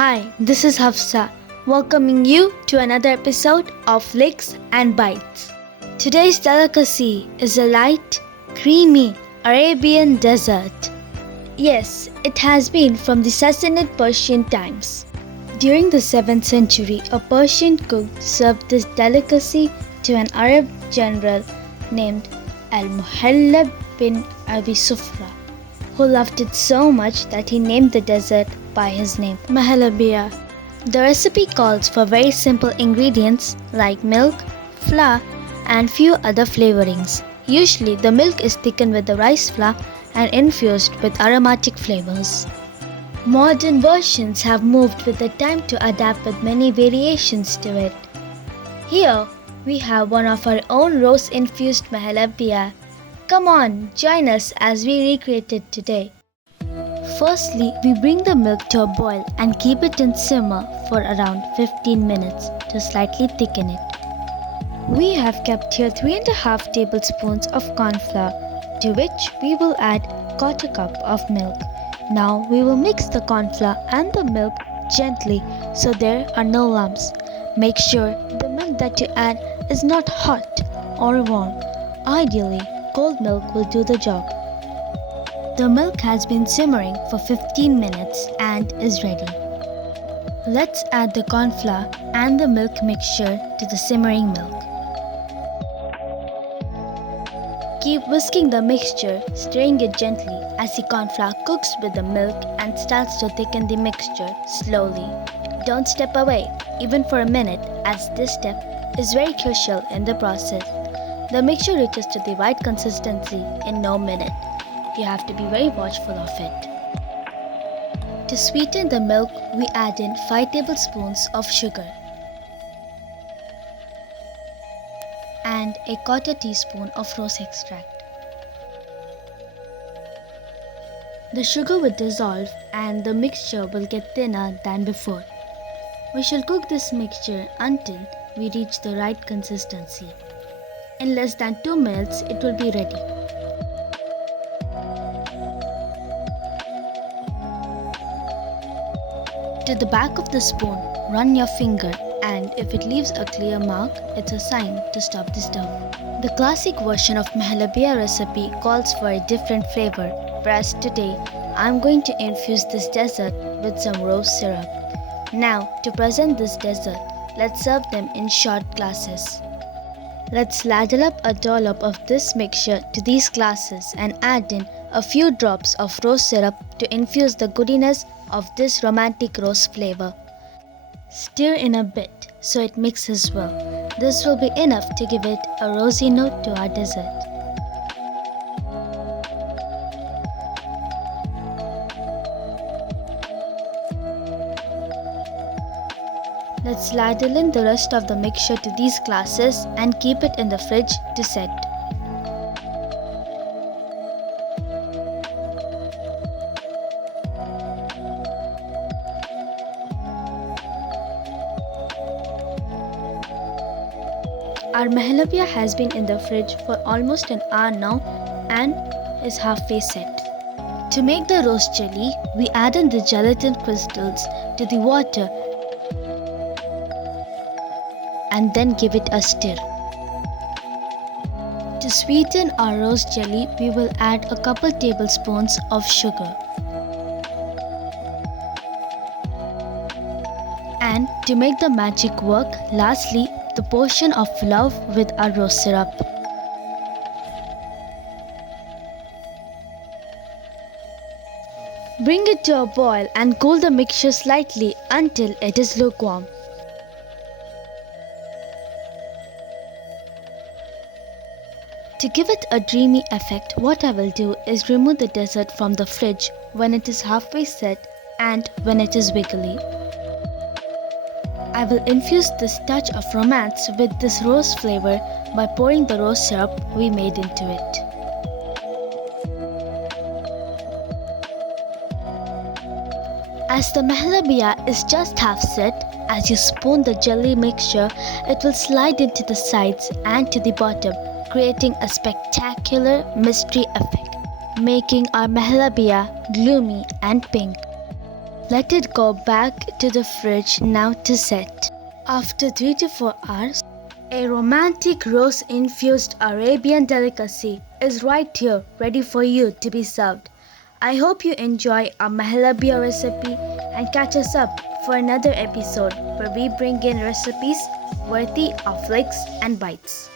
Hi, this is Hafsa, welcoming you to another episode of Licks and Bites. Today's delicacy is a light, creamy Arabian dessert. Yes, it has been from the Sassanid Persian times. During the 7th century, a Persian cook served this delicacy to an Arab general named Al-Muhallebi bin Abi Sufra, who loved it so much that he named the dessert by his name, Muhalabia. The recipe calls for very simple ingredients like milk, flour, and few other flavorings. Usually, the milk is thickened with the rice flour and infused with aromatic flavors. Modern versions have moved with the time to adapt with many variations to it. Here, we have one of our own rose-infused muhallabia. Come on, join us as we recreate it today. Firstly, we bring the milk to a boil and keep it in simmer for around 15 minutes to slightly thicken it. We have kept here 3.5 tablespoons of corn flour, to which we will add 1/4 cup of milk. Now we will mix the corn flour and the milk gently so there are no lumps. Make sure the milk that you add is not hot or warm. Ideally, cold milk will do the job. The milk has been simmering for 15 minutes and is ready. Let's add the corn flour and the milk mixture to the simmering milk. Keep whisking the mixture, stirring it gently as the corn flour cooks with the milk and starts to thicken the mixture slowly. Don't step away, even for a minute, as this step is very crucial in the process. The mixture reaches to the right consistency in no minute. You have to be very watchful of it. To sweeten the milk, we add in 5 tablespoons of sugar and a 1/4 teaspoon of rose extract. The sugar will dissolve and the mixture will get thinner than before. We shall cook this mixture until we reach the right consistency. In less than 2 minutes, it will be ready. To the back of the spoon, run your finger, and if it leaves a clear mark, it's a sign to stop the stove. The classic version of muhallabia recipe calls for a different flavor, whereas today I'm going to infuse this dessert with some rose syrup. Now, to present this dessert, let's serve them in short glasses. Let's ladle up a dollop of this mixture to these glasses and add in a few drops of rose syrup to infuse the goodiness of this romantic rose flavor. Stir in a bit so it mixes well. This will be enough to give it a rosy note to our dessert. Let's ladle in the rest of the mixture to these glasses and keep it in the fridge to set. Our muhallabia has been in the fridge for almost an hour now and is halfway set. To make the rose jelly, we add in the gelatin crystals to the water and then give it a stir. To sweeten our rose jelly, we will add a couple tablespoons of sugar. And to make the magic work, lastly, the portion of love with our rose syrup. Bring it to a boil and cool the mixture slightly until it is lukewarm. To give it a dreamy effect, what I will do is remove the dessert from the fridge when it is halfway set and when it is wiggly. I will infuse this touch of romance with this rose flavor by pouring the rose syrup we made into it. As the muhallabia is just half set, as you spoon the jelly mixture, it will slide into the sides and to the bottom, creating a spectacular mystery effect, making our muhallabia gloomy and pink. Let it go back to the fridge now to set. After 3 to 4 hours, a romantic rose-infused Arabian delicacy is right here ready for you to be served. I hope you enjoy our muhallabia recipe and catch us up for another episode where we bring in recipes worthy of licks and bites.